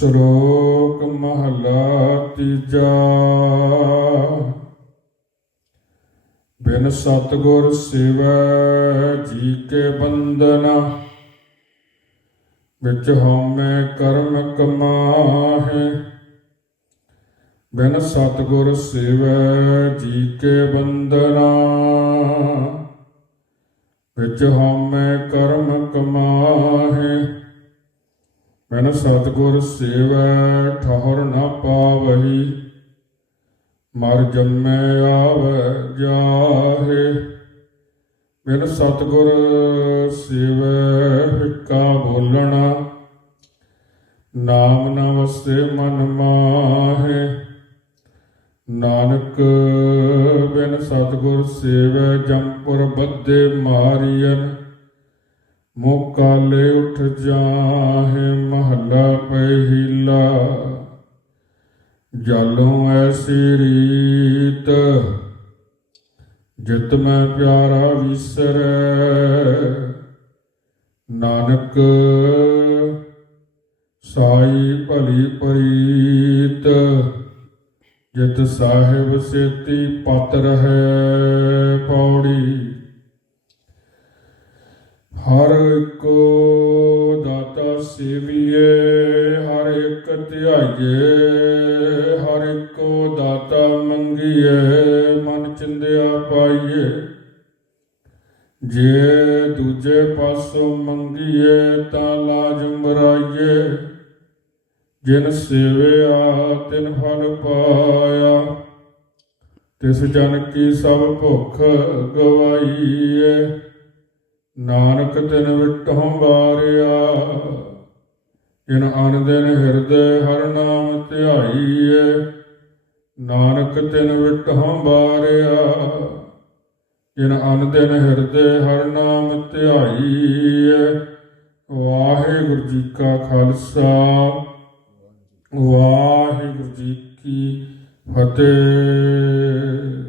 ਸ਼ਲੋਕ ਮਹਲਾ ਤੀਜਾ। ਬਿਨ ਸਤਗੁਰ ਸਿਵੈ ਜੀ ਕੇ ਬੰਦਨਾ ਵਿੱਚ ਹਉਮੈ ਕਰਮ ਕਮਾਹੇ। ਬਿਨ ਸਤਗੁਰ ਸਿਵੈ ਜੀ ਕੇ ਬੰਦਨਾ ਵਿੱਚ ਹਉਮੈ ਕਰਮ ਕਮਾਹੇ। ਮੈਨ ਸਤਗੁਰ ਸੇਵੈ ਠਹਰ ਨਾ ਪਾਵਹੀ, ਮਰ ਜੰਮੈ ਆਵੈ ਜਾਹੇ। ਬਿਨ ਸਤਗੁਰ ਸੇਵੈ ਫਿੱਕਾ ਬੋਲਣਾ, ਨਾਮ ਨਾ ਵਸੇ ਮਨ ਮਾਹੇ। ਨਾਨਕ ਬਿਨ ਸਤਗੁਰ ਸੇਵੈ ਜੰਪੁਰ ਬੱਦੇ ਮਾਰੀਐਨ ਮੋਕਾਲੇ ਉਠ ਜਾਹੇ ਮਹੱਲਾ ਪਹਿਲਾ। ਜਾਲੋਂ ਐਸੀ ਰੀਤ, ਜਿਤ ਮੈਂ ਪਿਆਰਾ ਵਿਸਰੈ। ਨਾਨਕ ਸਾਈ ਭਲੀ ਪ੍ਰੀਤ, ਜਿਤ ਸਾਹਿਬ ਸੇਤੀ ਪਤ ਰਹੈ ਪੌੜੀ। ਹਰ ਇੱਕੋ ਦਾਤਾ ਸੇਵੀਏ, ਹਰ ਇੱਕ ਧਿਆਈਏ, ਹਰ ਇੱਕੋ ਦਾਤਾ ਮੰਗੀਏ, ਮਨ ਚਿੰਦਿਆ ਪਾਈਏ। ਜੇ ਦੂਜੇ ਪਾਸੋਂ ਮੰਗੀਏ ਤਾਂ ਲਾਜ ਮਰਾਈਏ ਜਿਨ ਸੇਵਿਆ, ਤਿਨ ਫਲ ਪਾਇਆ। ਤਿਸ ਜਨ ਕੀ ਸਭ ਭੁੱਖ ਗਵਾਈਏ। ਨਾਨਕ ਤਿਨ ਵਿਟਹੁ ਬਾਰਿਆ ਜਿਨ ਅਨ ਦਿਨ ਹਿਰਦੈ ਹਰ ਨਾਮ ਧਿਆਈਏ ਨਾਨਕ ਤਿਨ ਵਿਟਹੁ ਬਾਰਿਆ ਜਿਨ ਅਨ ਦਿਨ ਹਿਰਦੈ ਹਰ ਨਾਮ ਧਿਆਈਏ ਵਾਹਿਗੁਰੂ ਜੀ ਕਾ ਖਾਲਸਾ, ਵਾਹਿਗੁਰੂ ਜੀ ਕੀ ਫਤਿਹ।